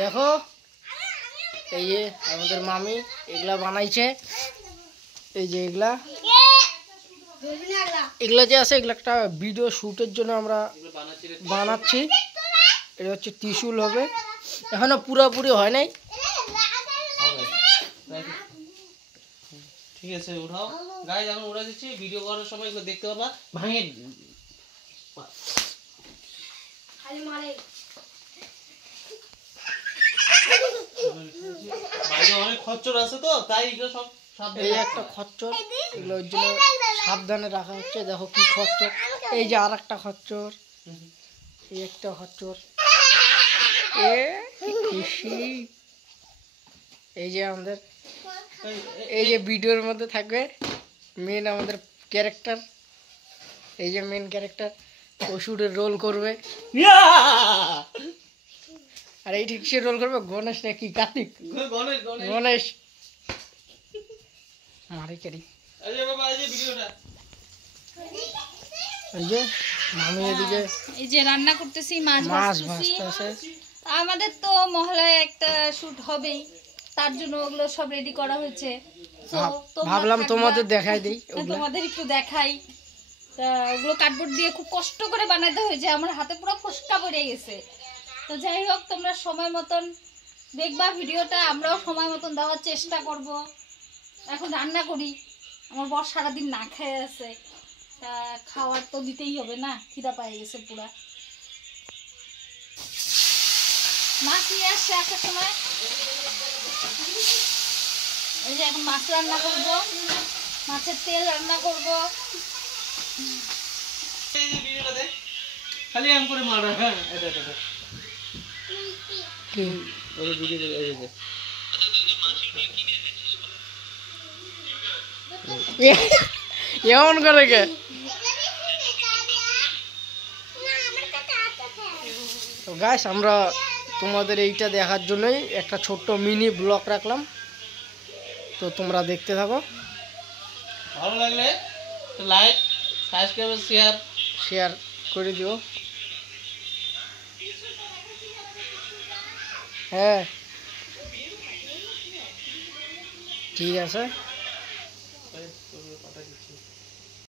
দেখো এই যে আমাদের মামি এগুলা বানাইছে। এই যে এগুলা যে আছে এগুলা একটা ভিডিও শুটের জন্য আমরা বানাচ্ছি। এটা হচ্ছে ত্রিশূল হবে, এখনো পুরোপুরি হয় নাই। ঠিক আছে উঠাও গাইস, আমি উড়া দিচ্ছি। ভিডিও করার সময় এগুলো দেখতে পাবা। ভাঙে খালি মারে বাইরে অনেক খচ্চর আছে তো তাই এগুলো সব সাবধানে। এই একটা খচ্চর, এগুলোর জন্য সাবধানে রাখা হচ্ছে। দেখো কি খচ্চর, এই যে আর একটা খচ্চর, এই একটা খচ্চর, এই যে আমাদের এই যে ভিডিওর মধ্যে থাকবে মেন আমাদের ক্যারেক্টার। এই যে মেন ক্যারেক্টার ওষুধের রোল করবে। আর এই ঠিক সে রোল করবে গণেশ নাকি কার্তিক? গণেশ মারি কারি। এই যে মামি এদিকে এই যে রান্না করতেছি, মাছ ভাজতেছি। আমাদের তো মহলায় একটা শুট হবেই, তার জন্য ওগুলো সব রেডি করা হয়েছে। ভাবলাম তোমাদের দেখাই দিই, তোমাদের একটু দেখাই। তা ওগুলো কার্ডবোর্ড দিয়ে খুব কষ্ট করে বানাতে হয়েছে, আমার হাতে পুরো ফোসকা পড়ে গেছে। তো যাই হোক, তোমরা সময় মতন দেখবা ভিডিওটা, আমরাও সময় মতন দেওয়ার চেষ্টা করব। এখন রান্না করি, আমার বর সারাদিন না খেয়ে আছে, তা খাওয়ার তো দিতেই হবে না, খিদা পেয়ে গেছে পুরা। মাছ নিয়ে আসছে আসার সময়। এই যে এখন মাছ রান্না করব, মাছের তেল রান্না করব। খালি আম করে মারা। হ্যাঁ এটা এটা কি ওই ভিডিও এই যে এমন করে কে? তো গাইস, আমরা তোমাদের এইটা দেখার জন্যই একটা ছোট্ট মিনি ব্লগ রাখলাম, তো তোমরা দেখতে থাকো। ভালো লাগলে লাইক সাবস্ক্রাইব শেয়ার করে দিও। হ্যাঁ ঠিক আছে।